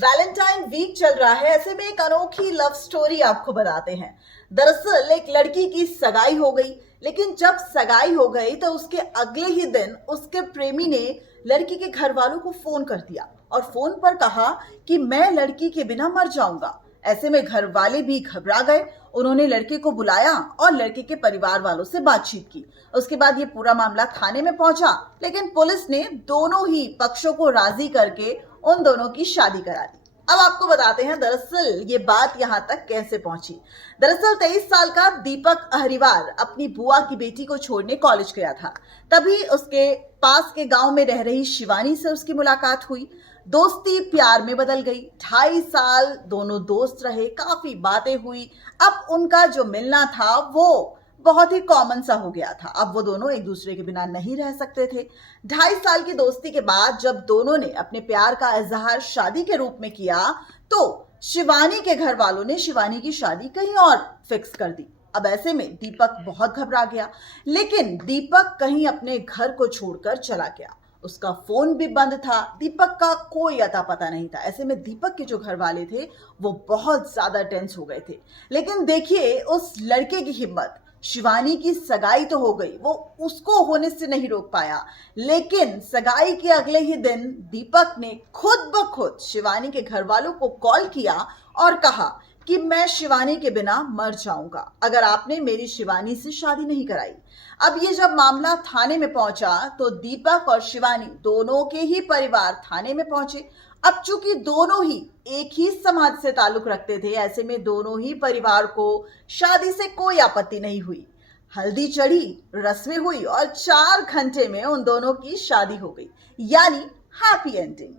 Valentine week चल रहा है, ऐसे में एक अनोखी लव स्टोरी आपको बताते हैं। दरअसल एक लड़की की सगाई हो गई, लेकिन जब सगाई हो गई तो उसके अगले ही दिन उसके प्रेमी ने लड़की के घर वालों को फोन कर दिया और फोन पर कहा कि मैं लड़की के बिना मर जाऊंगा। ऐसे में घर वाले भी घबरा गए। उन्होंने लड़के को बुलाया और लड़के के परिवार वालों से बातचीत की। उसके बाद ये पूरा मामला थाने में पहुंचा, लेकिन पुलिस ने दोनों ही पक्षों को राजी करके उन दोनों की शादी करा दी। अब आपको बताते हैं दरअसल ये बात यहाँ तक कैसे पहुंची। दरअसल 23 साल का दीपक अहरिवार अपनी बुआ की बेटी को छोड़ने कॉलेज गया था। तभी उसके पास के गांव में रह रही शिवानी से उसकी मुलाकात हुई। दोस्ती प्यार में बदल गई। 2.5 साल दोनों दोस्त रहे, काफी बातें हुई। अब उनका जो मिलना था वो बहुत ही कॉमन सा हो गया था। अब वो दोनों एक दूसरे के बिना नहीं रह सकते थे। 2.5 साल की दोस्ती के बाद जब दोनों ने अपने प्यार का इजहार शादी के रूप में किया, तो शिवानी के घर वालों ने शिवानी की शादी कहीं और फिक्स कर दी। अब ऐसे में दीपक बहुत घबरा गया, लेकिन दीपक कहीं अपने घर को छोड़कर चला गया। उसका फोन भी बंद था, दीपक का कोई अता पता नहीं था। ऐसे में दीपक के जो घर वाले थे वो बहुत ज्यादा टेंस हो गए थे। लेकिन देखिए उस लड़के की हिम्मत। शिवानी की सगाई तो हो गई, वो उसको होने से नहीं रोक पाया, लेकिन सगाई के अगले ही दिन दीपक ने खुद ब खुद शिवानी के घर वालों को कॉल किया और कहा कि मैं शिवानी के बिना मर जाऊंगा अगर आपने मेरी शिवानी से शादी नहीं कराई। अब ये जब मामला थाने में पहुंचा तो दीपक और शिवानी दोनों के ही परिवार थाने में पहुंचे। अब चूंकि दोनों ही एक ही समाज से ताल्लुक रखते थे, ऐसे में दोनों ही परिवार को शादी से कोई आपत्ति नहीं हुई। हल्दी चढ़ी, रस्में हुई और 4 घंटे में उन दोनों की शादी हो गई, यानी हैप्पी एंडिंग।